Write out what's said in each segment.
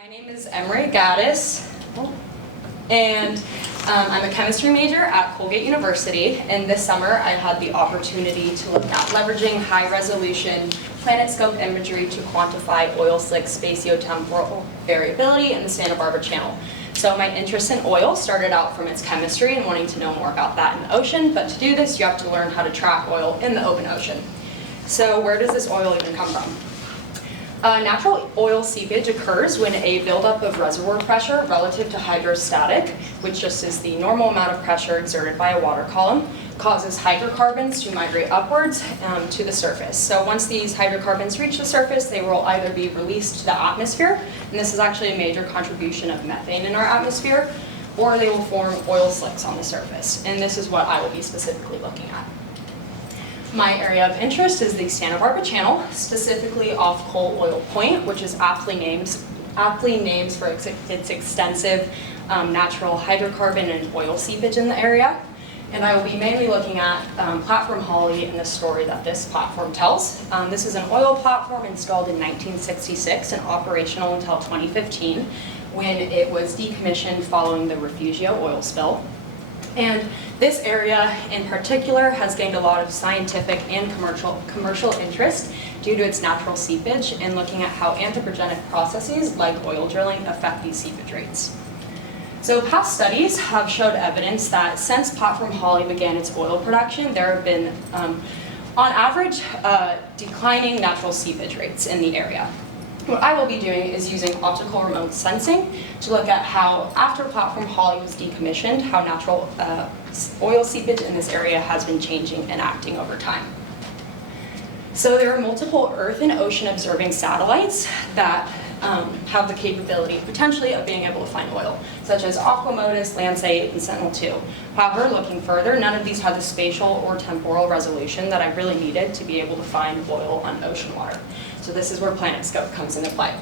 My name is Emory Gaddis, and I'm a chemistry major at Colgate University. And this summer I had the opportunity to look at leveraging high resolution PlanetScope imagery to quantify oil slick spatiotemporal variability in the Santa Barbara Channel. So my interest in oil started out from its chemistry and wanting to know more about that in the ocean, but to do this you have to learn how to track oil in the open ocean. So where does this oil even come from? Natural oil seepage occurs when a buildup of reservoir pressure relative to hydrostatic, which just is the normal amount of pressure exerted by a water column, causes hydrocarbons to migrate upwards to the surface. So once these hydrocarbons reach the surface, they will either be released to the atmosphere, and this is actually a major contribution of methane in our atmosphere, or they will form oil slicks on the surface. And this is what I will be specifically looking at. My area of interest is the Santa Barbara Channel, specifically off Coal Oil Point, which is aptly named for its extensive natural hydrocarbon and oil seepage in the area. And I will be mainly looking at Platform Holly and the story that this platform tells. This is an oil platform installed in 1966 and operational until 2015, when it was decommissioned following the Refugio oil spill. And this area in particular has gained a lot of scientific and commercial interest due to its natural seepage and looking at how anthropogenic processes like oil drilling affect these seepage rates. So past studies have showed evidence that since Platform Holly began its oil production, there have been, on average, declining natural seepage rates in the area. What I will be doing is using optical remote sensing to look at how, after Platform Holly was decommissioned, how natural oil seepage in this area has been changing and acting over time. So there are multiple Earth and ocean observing satellites that have the capability, potentially, of being able to find oil, such as Aquamodus, Landsat, and Sentinel-2. However, looking further, none of these had the spatial or temporal resolution that I really needed to be able to find oil on ocean water. So this is where PlanetScope comes into play.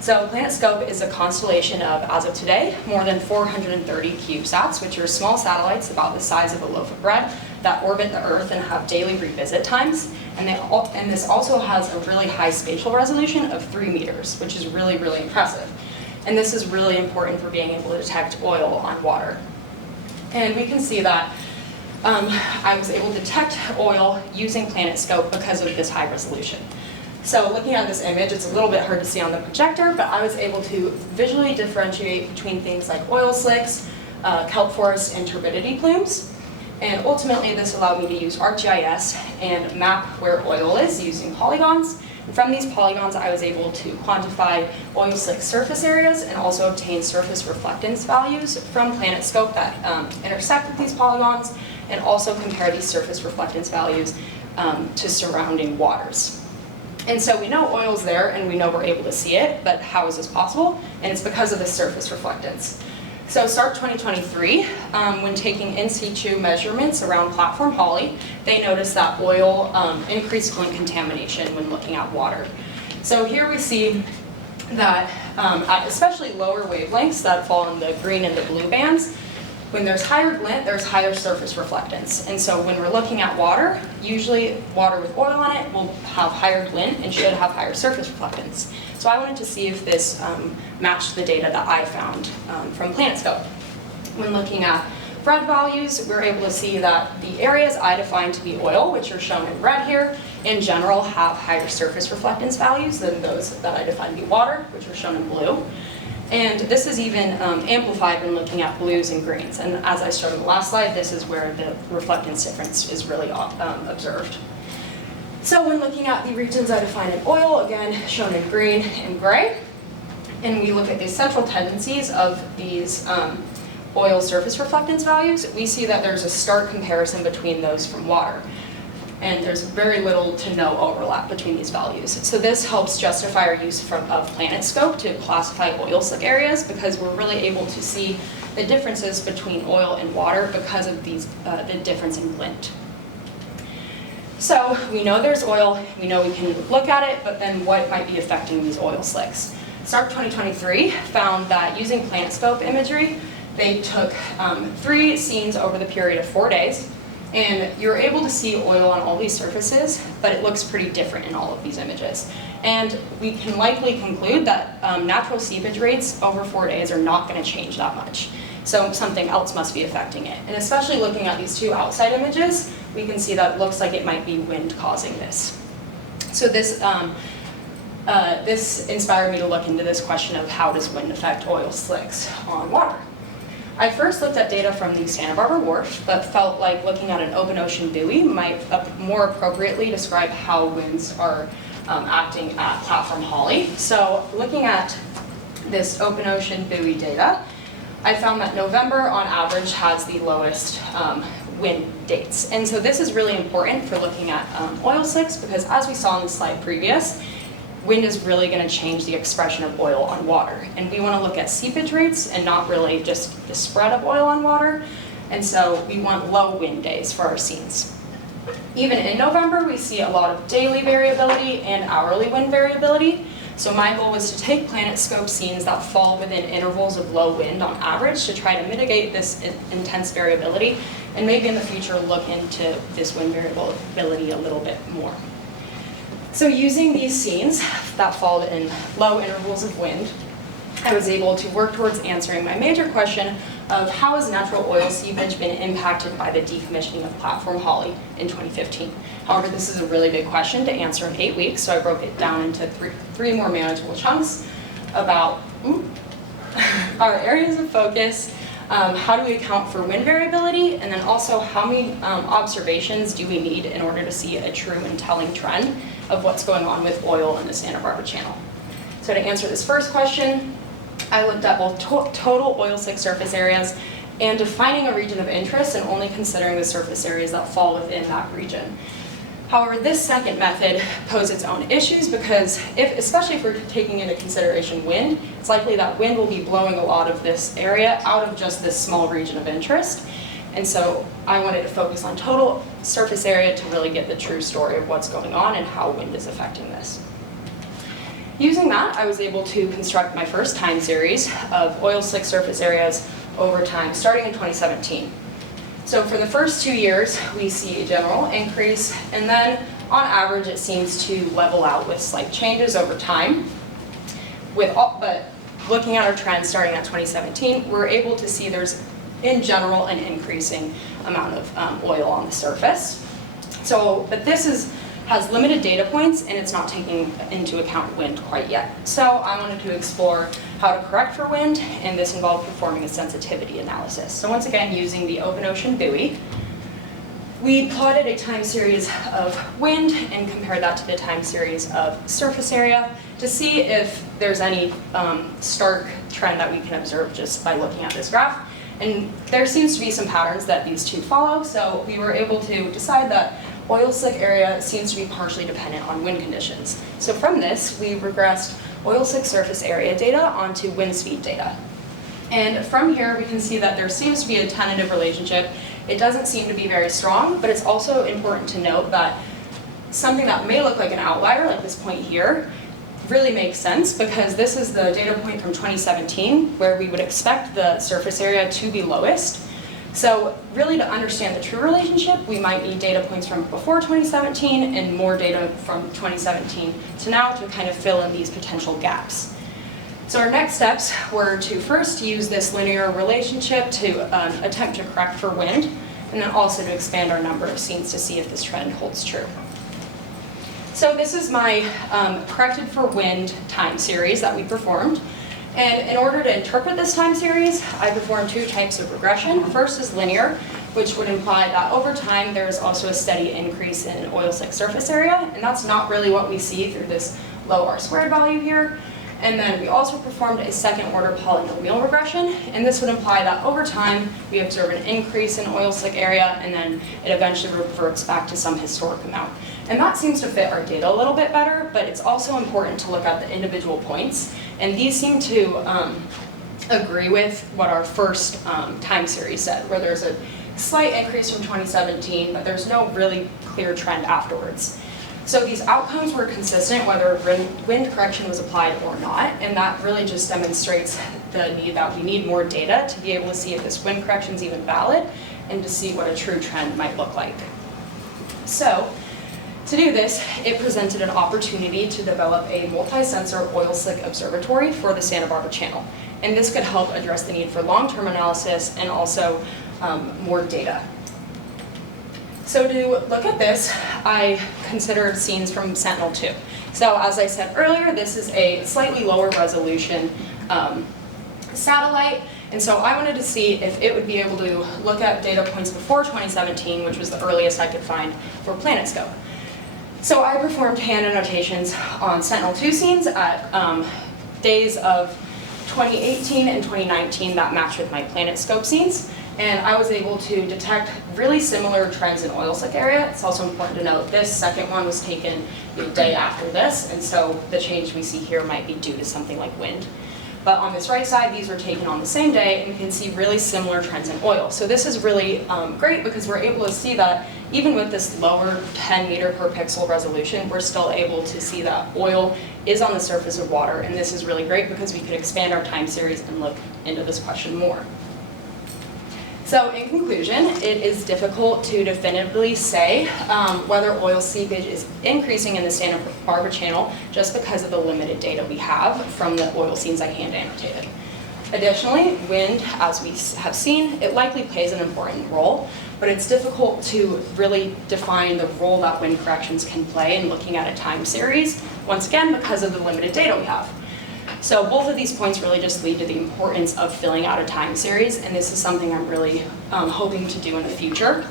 So PlanetScope is a constellation of, as of today, more than 430 CubeSats, which are small satellites about the size of a loaf of bread that orbit the Earth and have daily revisit times. And this also has a really high spatial resolution of 3 meters, which is really, really impressive. And this is really important for being able to detect oil on water. And we can see that I was able to detect oil using PlanetScope because of this high resolution. So looking at this image, it's a little bit hard to see on the projector, but I was able to visually differentiate between things like oil slicks, kelp forests, and turbidity plumes. And ultimately, this allowed me to use ArcGIS and map where oil is using polygons. And from these polygons, I was able to quantify oil slick surface areas and also obtain surface reflectance values from PlanetScope that intersect with these polygons, and also compare these surface reflectance values to surrounding waters. And so we know oil's there and we know we're able to see it, but how is this possible? And it's because of the surface reflectance. So SARP 2023, when taking in situ measurements around Platform Holly, they noticed that oil increased glint contamination when looking at water. So here we see that at especially lower wavelengths that fall in the green and the blue bands, when there's higher glint, there's higher surface reflectance. And so when we're looking at water, usually water with oil on it will have higher glint and should have higher surface reflectance. So I wanted to see if this matched the data that I found from PlanetScope. When looking at red values, we're able to see that the areas I defined to be oil, which are shown in red here, in general have higher surface reflectance values than those that I defined to be water, which are shown in blue. And this is even amplified when looking at blues and greens. And as I showed in the last slide, this is where the reflectance difference is really observed. So when looking at the regions I define in oil, again, shown in green and gray, and we look at the central tendencies of these oil surface reflectance values, we see that there's a stark comparison between those from water. And there's very little to no overlap between these values. So this helps justify our use of PlanetScope to classify oil slick areas, because we're really able to see the differences between oil and water because of these, the difference in glint. So we know there's oil, we know we can look at it, but then what might be affecting these oil slicks? SARP 2023 found that using PlanetScope imagery, they took 3 scenes over the period of 4 days, And you're able to see oil on all these surfaces, but it looks pretty different in all of these images. And we can likely conclude that natural seepage rates over 4 days are not going to change that much. So something else must be affecting it. And especially looking at these two outside images, we can see that it looks like it might be wind causing this. So this inspired me to look into this question of how does wind affect oil slicks on water. I first looked at data from the Santa Barbara Wharf, but felt like looking at an open ocean buoy might more appropriately describe how winds are acting at Platform Holly. So looking at this open ocean buoy data, I found that November on average has the lowest wind dates. And so this is really important for looking at oil slicks, because as we saw in the slide previous, wind is really going to change the expression of oil on water. And we want to look at seepage rates and not really just the spread of oil on water. And so we want low wind days for our scenes. Even in November, we see a lot of daily variability and hourly wind variability. So my goal was to take PlanetScope scenes that fall within intervals of low wind on average to try to mitigate this intense variability, and maybe in the future look into this wind variability a little bit more. So using these scenes that fall in low intervals of wind, I was able to work towards answering my major question of how has natural oil seepage been impacted by the decommissioning of Platform Holly in 2015. However, this is a really big question to answer in 8 weeks, so I broke it down into three more manageable chunks about our areas of focus, how do we account for wind variability, and then also how many observations do we need in order to see a true and telling trend of what's going on with oil in the Santa Barbara Channel. So to answer this first question, I looked at both total oil slick surface areas and defining a region of interest and only considering the surface areas that fall within that region. However, this second method poses its own issues because especially if we're taking into consideration wind, it's likely that wind will be blowing a lot of this area out of just this small region of interest. And so I wanted to focus on total surface area to really get the true story of what's going on and how wind is affecting this. Using that, I was able to construct my first time series of oil slick surface areas over time, starting in 2017. So for the first 2 years, we see a general increase, and then on average, it seems to level out with slight changes over time. But looking at our trends starting at 2017, we're able to see there's, in general, an increasing amount of oil on the surface. But this has limited data points, and it's not taking into account wind quite yet. So I wanted to explore how to correct for wind, and this involved performing a sensitivity analysis. So once again, using the open ocean buoy, we plotted a time series of wind and compared that to the time series of surface area to see if there's any stark trend that we can observe just by looking at this graph. And there seems to be some patterns that these two follow, so we were able to decide that oil slick area seems to be partially dependent on wind conditions. So from this, we regressed oil slick surface area data onto wind speed data. And from here, we can see that there seems to be a tentative relationship. It doesn't seem to be very strong, but it's also important to note that something that may look like an outlier, like this point here, really makes sense because this is the data point from 2017 where we would expect the surface area to be lowest. So really to understand the true relationship, we might need data points from before 2017 and more data from 2017 to now to kind of fill in these potential gaps. So our next steps were to first use this linear relationship to attempt to correct for wind, and then also to expand our number of scenes to see if this trend holds true. So this is my corrected for wind time series that we performed. And in order to interpret this time series, I performed two types of regression. First is linear, which would imply that over time there's also a steady increase in oil slick surface area, and that's not really what we see through this low R² value here. And then we also performed a second order polynomial regression, and this would imply that over time we observe an increase in oil slick area, and then it eventually reverts back to some historic amount. And that seems to fit our data a little bit better, but it's also important to look at the individual points, and these seem to agree with what our first time series said, where there's a slight increase from 2017, but there's no really clear trend afterwards. So these outcomes were consistent whether wind correction was applied or not, and that really just demonstrates the need that we need more data to be able to see if this wind correction is even valid, and to see what a true trend might look like. So, to do this, it presented an opportunity to develop a multi-sensor oil slick observatory for the Santa Barbara Channel. And this could help address the need for long-term analysis and also more data. So to look at this, I considered scenes from Sentinel-2. So as I said earlier, this is a slightly lower resolution satellite. And so I wanted to see if it would be able to look at data points before 2017, which was the earliest I could find for PlanetScope. So I performed hand annotations on Sentinel-2 scenes at days of 2018 and 2019 that matched with my PlanetScope scenes. And I was able to detect really similar trends in oil slick area. It's also important to note this second one was taken the day after this, and so the change we see here might be due to something like wind. But on this right side, these were taken on the same day, and we can see really similar trends in oil. So this is really great because we're able to see that even with this lower 10 meter per pixel resolution, we're still able to see that oil is on the surface of water. And this is really great because we could expand our time series and look into this question more. So in conclusion, it is difficult to definitively say whether oil seepage is increasing in the Santa Barbara Channel just because of the limited data we have from the oil scenes I hand annotated. Additionally, wind, as we have seen, it likely plays an important role, but it's difficult to really define the role that wind corrections can play in looking at a time series, once again, because of the limited data we have. So both of these points really just lead to the importance of filling out a time series, and this is something I'm really hoping to do in the future.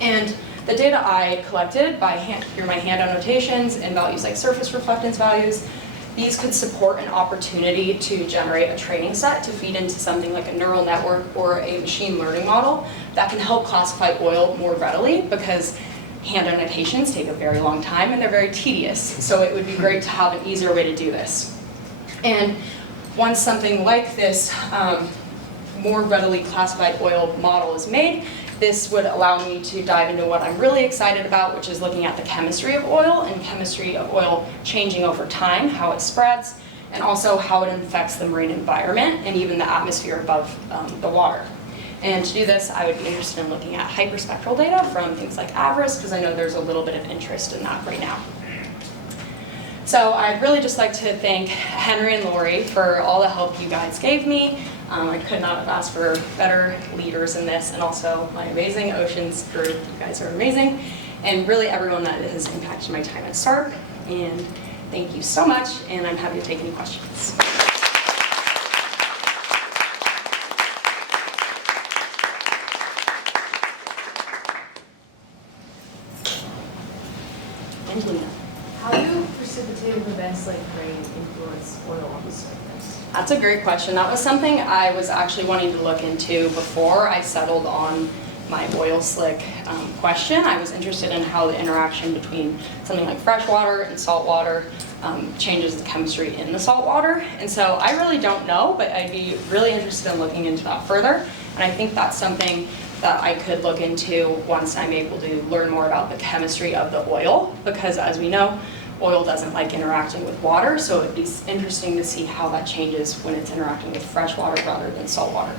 And the data I collected through my hand annotations and values like surface reflectance values, these could support an opportunity to generate a training set to feed into something like a neural network or a machine learning model that can help classify oil more readily, because hand annotations take a very long time and they're very tedious. So it would be great to have an easier way to do this. And once something like this more readily classified oil model is made, this would allow me to dive into what I'm really excited about, which is looking at the chemistry of oil and chemistry of oil changing over time, how it spreads, and also how it affects the marine environment and even the atmosphere above the water. And to do this, I would be interested in looking at hyperspectral data from things like AVRIS, because I know there's a little bit of interest in that right now. So I'd really just like to thank Henry and Lori for all the help you guys gave me. I could not have asked for better leaders in this, and also my amazing oceans group. You guys are amazing. And really everyone that has impacted my time at SARP. And thank you so much, and I'm happy to take any questions. And Lena. How do precipitative events like rain influence oil on the surface? That's a great question. That was something I was actually wanting to look into before I settled on my oil slick question. I was interested in how the interaction between something like fresh water and salt water changes the chemistry in the salt water. And so I really don't know, but I'd be really interested in looking into that further. And I think that's something that I could look into once I'm able to learn more about the chemistry of the oil, because as we know, oil doesn't like interacting with water, so it'd be interesting to see how that changes when it's interacting with fresh water rather than salt water.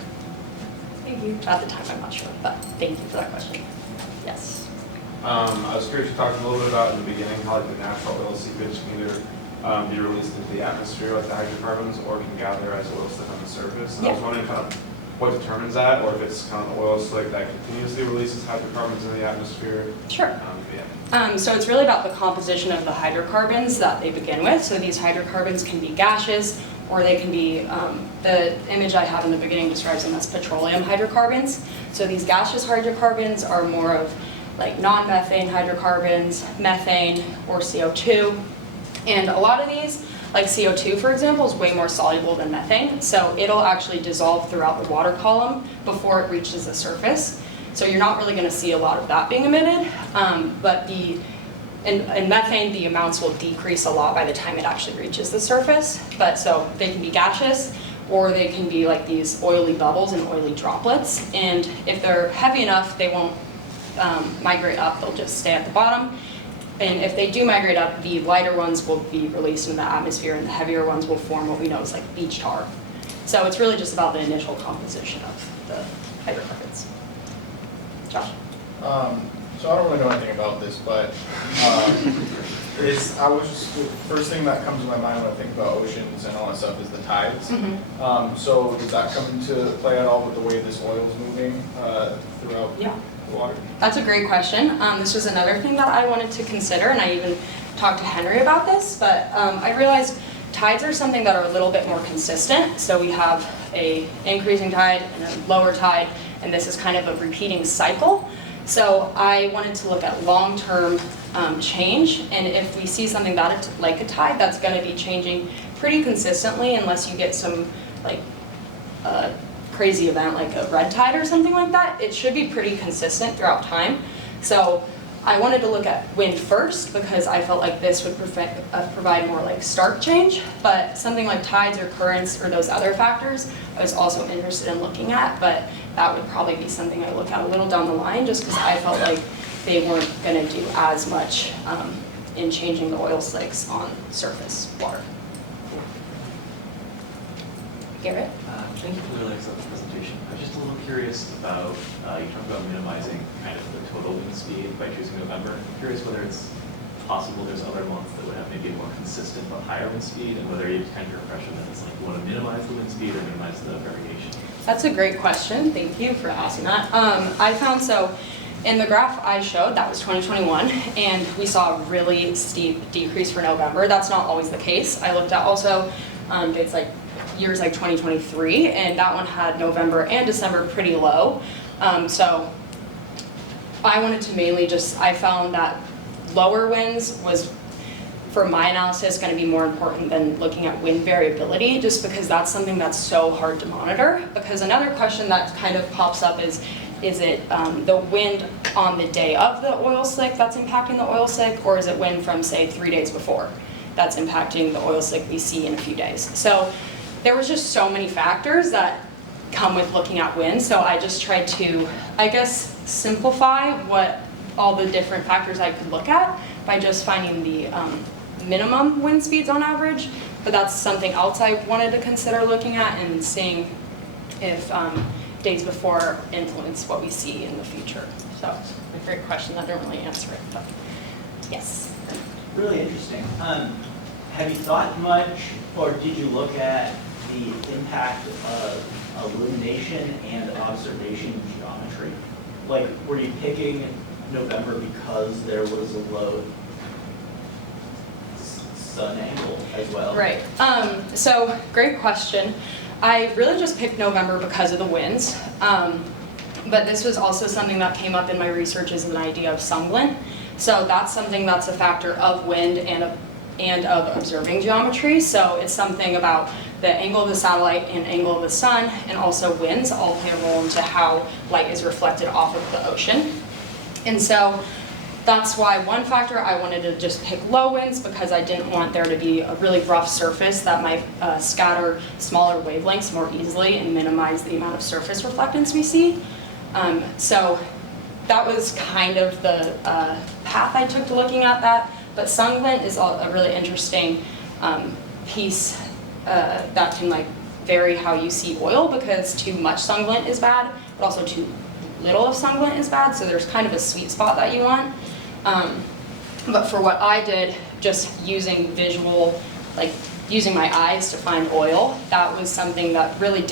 Thank you. At the time, I'm not sure, but thank you for that question. Yes? I was curious, you talked a little bit about in the beginning how like the natural oil seepage can either be released into the atmosphere like the hydrocarbons, or can gather as oil slick on the surface. And I was wondering kind of what determines that, or if it's kind of the oil slick that continuously releases hydrocarbons in the atmosphere. Sure. So it's really about the composition of the hydrocarbons that they begin with. So these hydrocarbons can be gaseous, or they can be, the image I have in the beginning describes them as petroleum hydrocarbons. So these gaseous hydrocarbons are more of like non-methane hydrocarbons, methane, or CO2. And a lot of these, like CO2 for example, is way more soluble than methane. So it'll actually dissolve throughout the water column before it reaches the surface. So you're not really going to see a lot of that being emitted, but in methane, the amounts will decrease a lot by the time it actually reaches the surface. But so they can be gaseous, or they can be like these oily bubbles and oily droplets. And if they're heavy enough, they won't migrate up, they'll just stay at the bottom. And if they do migrate up, the lighter ones will be released into the atmosphere, and the heavier ones will form what we know as like beach tar. So it's really just about the initial composition of the hydrocarbons. Josh? So I don't really know anything about this, but the first thing that comes to my mind when I think about oceans and all that stuff is the tides. So does that come into play at all with the way this oil is moving throughout Yeah. the water? That's a great question. This was another thing that I wanted to consider, and I even talked to Henry about this, but I realized tides are something that are a little bit more consistent. So we have a increasing tide and a lower tide, and this is kind of a repeating cycle. So I wanted to look at long-term change, and if we see something that like a tide that's going to be changing pretty consistently, unless you get some like crazy event like a red tide or something like that, it should be pretty consistent throughout time. So I wanted to look at wind first because I felt like this would provide more like stark change, but something like tides or currents or those other factors I was also interested in looking at, but that would probably be something I look at a little down the line just because I felt like they weren't going to do as much in changing the oil slicks on surface water. Garrett? Thank you for the really excellent presentation. I was just a little curious about, you talked about minimizing kind of the total wind speed by choosing November. I'm curious whether it's possible there's other months that would have maybe a more consistent but higher wind speed, and whether you have kind of your impression that it's like you want to minimize the wind speed or minimize the variation. That's a great question. Thank you for asking that. I found in the graph I showed, that was 2021, and we saw a really steep decrease for November. That's not always the case. I looked at also dates like years like 2023, and that one had November and December pretty low. So I wanted to mainly I found that lower winds was, for my analysis, going to be more important than looking at wind variability, just because that's something that's so hard to monitor. Because another question that kind of pops up is it the wind on the day of the oil slick that's impacting the oil slick, or is it wind from, say, 3 days before that's impacting the oil slick we see in a few days? So there was just so many factors that come with looking at wind, so I just tried to, I guess, simplify what all the different factors I could look at by just finding the minimum wind speeds on average, but that's something else I wanted to consider looking at and seeing if days before influence what we see in the future. So, a great question. I don't really answer it, but yes. Really interesting. Have you thought much, or did you look at the impact of illumination and observation geometry? Like, were you picking November because there was a low sun angle as well? Right. So, great question. I really just picked November because of the winds, but this was also something that came up in my research as an idea of sun glint. So that's something that's a factor of wind and of observing geometry. So it's something about the angle of the satellite and angle of the sun, and also winds all play a role into how light is reflected off of the ocean. And so that's why one factor I wanted to just pick low winds, because I didn't want there to be a really rough surface that might scatter smaller wavelengths more easily and minimize the amount of surface reflectance we see. So that was kind of the path I took to looking at that. But sun glint is a really interesting piece that can vary how you see oil, because too much sun glint is bad, but also too little of sun glint is bad. So there's kind of a sweet spot that you want. But for what I did, just using visual, using my eyes to find oil, that was something that really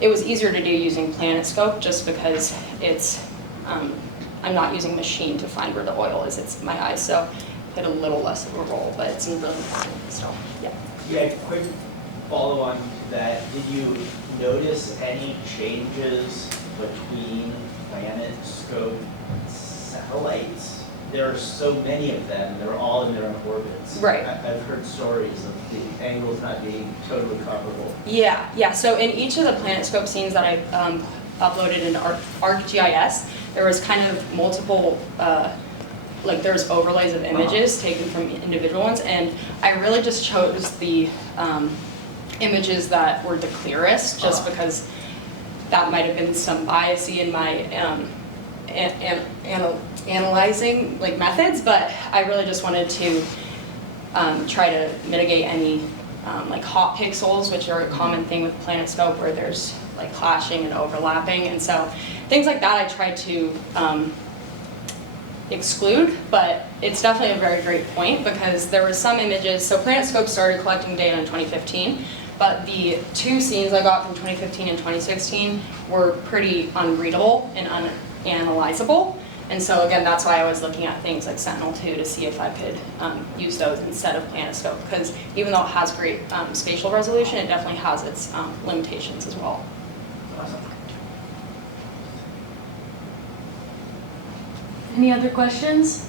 it was easier to do using PlanetScope, just because it's, I'm not using machine to find where the oil is, it's my eyes, so it had a little less of a role, but it's really important, so, yeah. Yeah, quick follow on to that. Did you notice any changes between PlanetScope satellites? There are so many of them, they're all in their own orbits. Right. I've heard stories of the angles not being totally comparable. Yeah, so in each of the PlanetScope scenes that I uploaded into ArcGIS, there was kind of multiple, there's overlays of images taken from individual ones, and I really just chose the images that were the clearest, just because that might have been some bias in my analyzing methods, but I really just wanted to try to mitigate any like hot pixels, which are a common thing with PlanetScope where there's like clashing and overlapping. And so things like that I try to exclude, but it's definitely a very great point because there were some images. So PlanetScope started collecting data in 2015, but the two scenes I got from 2015 and 2016 were pretty unreadable and unanalyzable. And so again, that's why I was looking at things like Sentinel-2 to see if I could use those instead of PlanetScope, because even though it has great spatial resolution, it definitely has its limitations as well. Awesome. Any other questions?